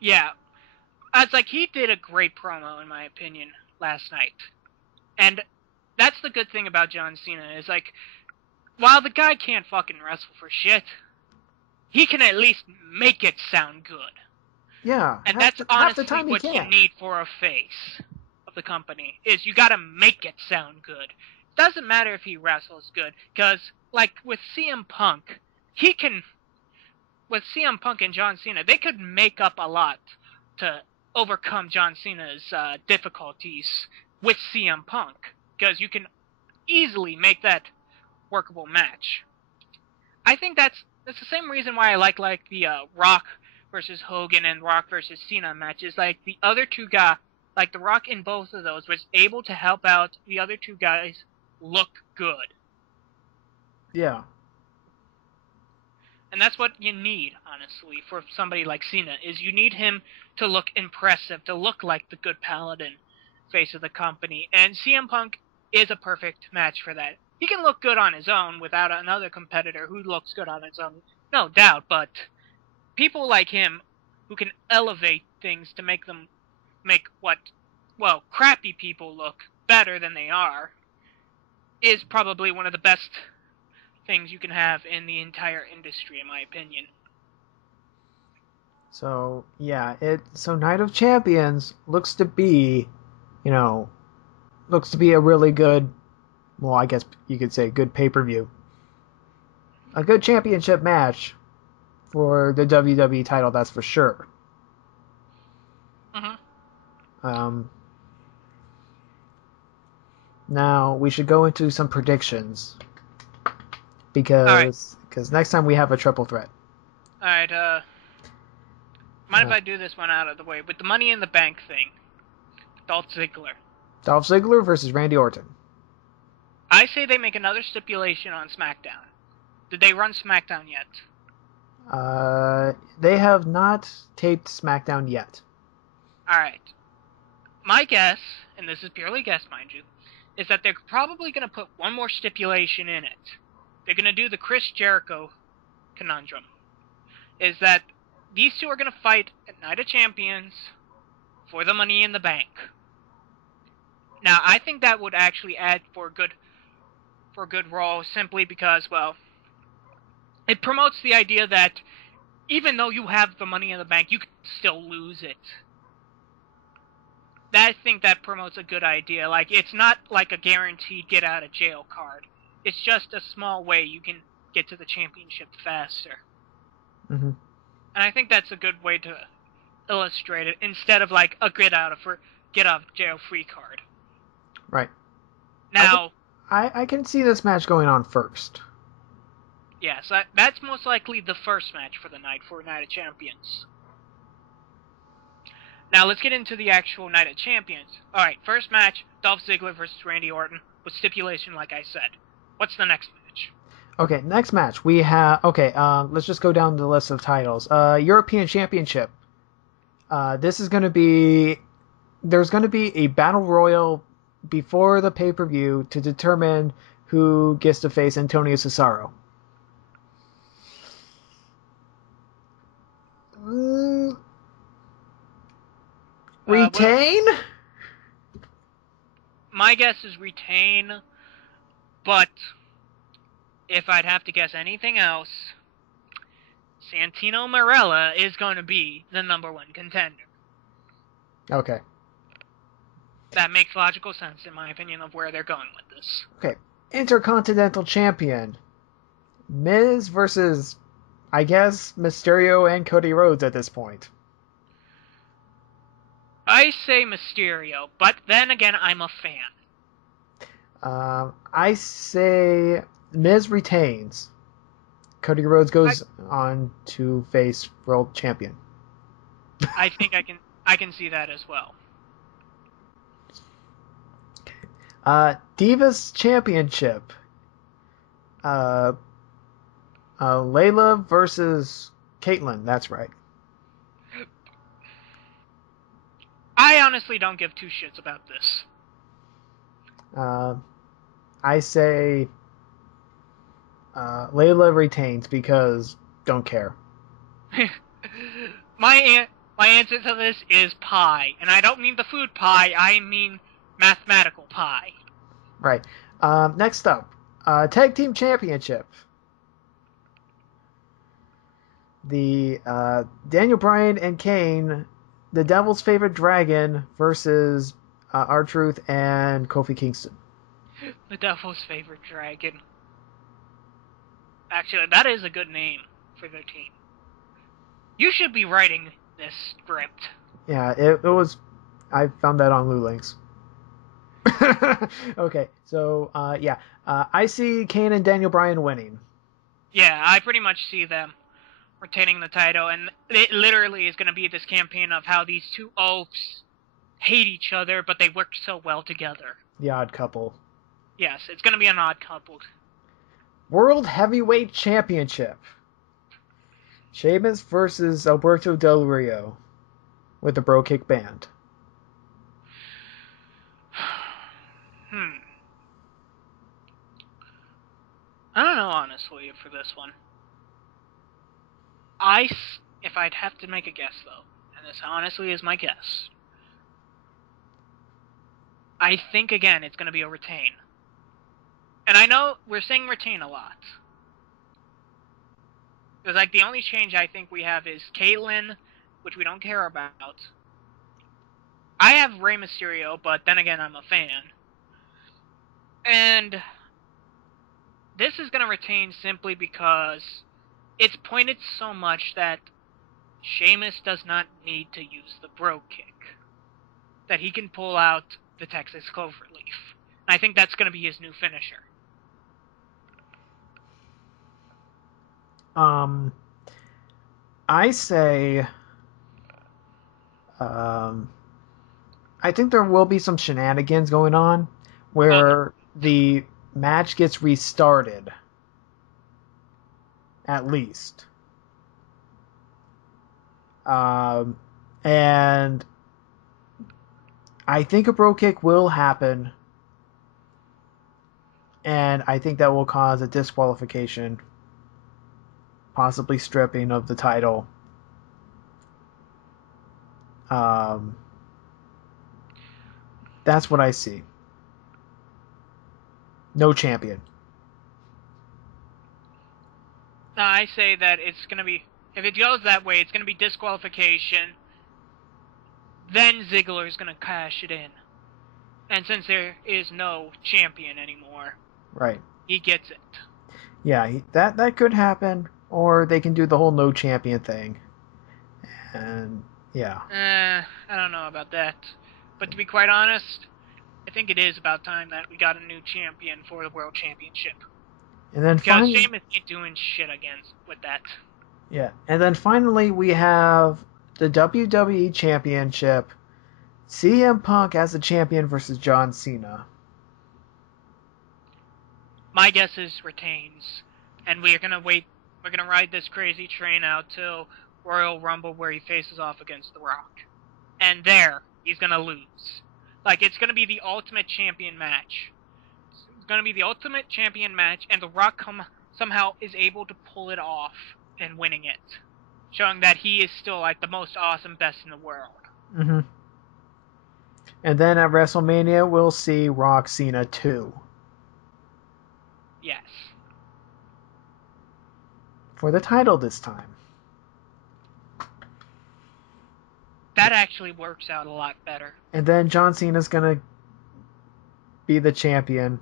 Yeah. It's like he did a great promo, in my opinion, last night. And that's the good thing about John Cena, is like, while the guy can't fucking wrestle for shit, he can at least make it sound good. Yeah. And that's honestly what you you need for a face of the company, is you gotta make it sound good. Doesn't matter if he wrestles good, because, like, with CM Punk, with CM Punk and John Cena, they could make up a lot to overcome John Cena's difficulties with CM Punk, because you can easily make that workable match. I think that's the same reason why I like the Rock versus Hogan and Rock versus Cena matches. Like, the other two guys, like The Rock in both of those, was able to help out the other two guys look good. Yeah. And that's what you need, honestly, for somebody like Cena, is you need him to look impressive, to look like the good paladin face of the company. And CM Punk is a perfect match for that. He can look good on his own without another competitor who looks good on his own, no doubt, but people like him who can elevate things to make crappy people look better than they are, is probably one of the best things you can have in the entire industry, in my opinion. So, yeah, so Night of Champions looks to be a really good, well, I guess you could say good pay-per-view. A good championship match for the WWE title, that's for sure. Mm-hmm. Now, we should go into some predictions. Because next time we have a triple threat. Alright, mind if I do this one out of the way? With the Money in the Bank thing, Dolph Ziggler. Dolph Ziggler versus Randy Orton. I say they make another stipulation on SmackDown. Did they run SmackDown yet? They have not taped SmackDown yet. Alright. My guess, and this is purely guess, mind you, is that they're probably going to put one more stipulation in it. They're going to do the Chris Jericho conundrum. Is that these two are going to fight at Night of Champions for the Money in the Bank. Now, I think that would actually add for a good Raw, simply because, well, it promotes the idea that even though you have the Money in the Bank, you can still lose it. I think that promotes a good idea. Like, it's not like a guaranteed get-out-of-jail card. It's just a small way you can get to the championship faster. Mm-hmm. And I think that's a good way to illustrate it, instead of like a get-out-of-jail-free card. Right. Now, I can see this match going on first. Yes, that's most likely the first match for the night, for Night of Champions. Now, let's get into the actual Night of Champions. Alright, first match, Dolph Ziggler versus Randy Orton, with stipulation like I said. What's the next match? Okay, next match we have. Okay, let's just go down the list of titles. European Championship. This is going to be. There's going to be a battle royal before the pay-per-view to determine who gets to face Antonio Cesaro. Retain? My guess is retain, but if I'd have to guess anything else, Santino Marella is going to be the #1 contender. Okay. That makes logical sense, in my opinion, of where they're going with this. Okay. Intercontinental Champion. Miz versus, I guess, Mysterio and Cody Rhodes at this point. I say Mysterio, but then again, I'm a fan. I say Miz retains. Cody Rhodes goes on to face World Champion. I think I can see that as well. Divas Championship. Layla versus Caitlyn. That's right. I honestly don't give two shits about this. I say Layla retains because don't care. My answer to this is pie, and I don't mean the food pie. I mean mathematical pie. Right. Next up, Tag Team Championship. The Daniel Bryan and Kane, the Devil's Favorite Dragon versus R-Truth and Kofi Kingston. The Devil's Favorite Dragon. Actually, that is a good name for their team. You should be writing this script. Yeah, it was. I found that on Lulinks. Okay, so I see Kane and Daniel Bryan winning. Yeah, I pretty much see them retaining the title, and it literally is going to be this campaign of how these two oafs hate each other, but they work so well together. The odd couple. Yes, it's going to be an odd couple. World Heavyweight Championship. Sheamus versus Alberto Del Rio with the Bro Kick Band. I don't know, honestly, for this one. If I'd have to make a guess, though, and this honestly is my guess, I think, again, it's going to be a retain. And I know we're saying retain a lot. Because, like, the only change I think we have is Caitlyn, which we don't care about. I have Rey Mysterio, but then again, I'm a fan. And this is going to retain simply because it's pointed so much that Sheamus does not need to use the Bro Kick. That he can pull out the Texas Cloverleaf. And I think that's going to be his new finisher. I say, I think there will be some shenanigans going on where the match gets restarted. At least. And I think a Bro Kick will happen. And I think that will cause a disqualification. Possibly stripping of the title. That's what I see. No champion. I say that it's going to be, if it goes that way, it's going to be disqualification. Then Ziggler's going to cash it in. And since there is no champion anymore, right, he gets it. Yeah, that could happen. Or they can do the whole no champion thing. And, yeah. I don't know about that. But to be quite honest, I think it is about time that we got a new champion for the World Championship. And then because Sheamus ain't doing shit against with that. Yeah, and then finally we have the WWE Championship. CM Punk as the champion versus John Cena. My guess is retains. And we're going to wait. We're going to ride this crazy train out till Royal Rumble where he faces off against The Rock. And there, he's going to lose. Like, it's going to be the ultimate champion match. It's going to be the ultimate champion match, and The Rock somehow is able to pull it off and winning it. Showing that he is still, like, the most awesome, best in the world. Mm-hmm. And then at WrestleMania, we'll see Rock Cena 2. Yes. for the title this time. That actually works out a lot better. And then John Cena's going to be the champion.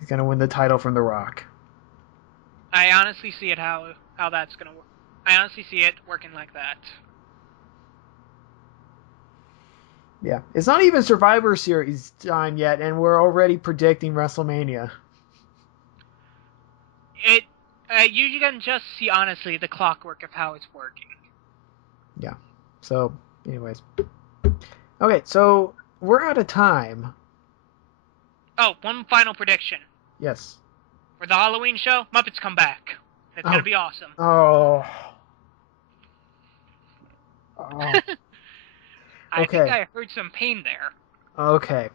He's going to win the title from The Rock. I honestly see it how that's going to work. I honestly see it working like that. Yeah. It's not even Survivor Series time yet, and we're already predicting WrestleMania. You can just see, honestly, the clockwork of how it's working. Yeah. So, anyways. Okay, so we're out of time. Oh, one final prediction. Yes. For the Halloween show, Muppets come back. It's going to be awesome. Oh. I think I heard some pain there. Okay.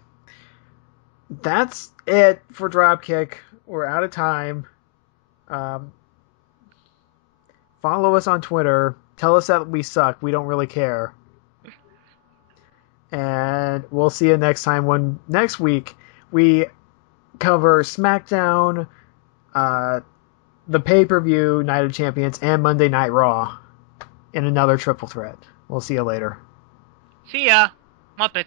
That's it for Dropkick. We're out of time. Follow us on Twitter. Tell us that we suck. We don't really care. And we'll see you next time when next week we cover SmackDown, the pay-per-view Night of Champions, and Monday Night Raw in another triple threat. We'll see you later. See ya, Muppets.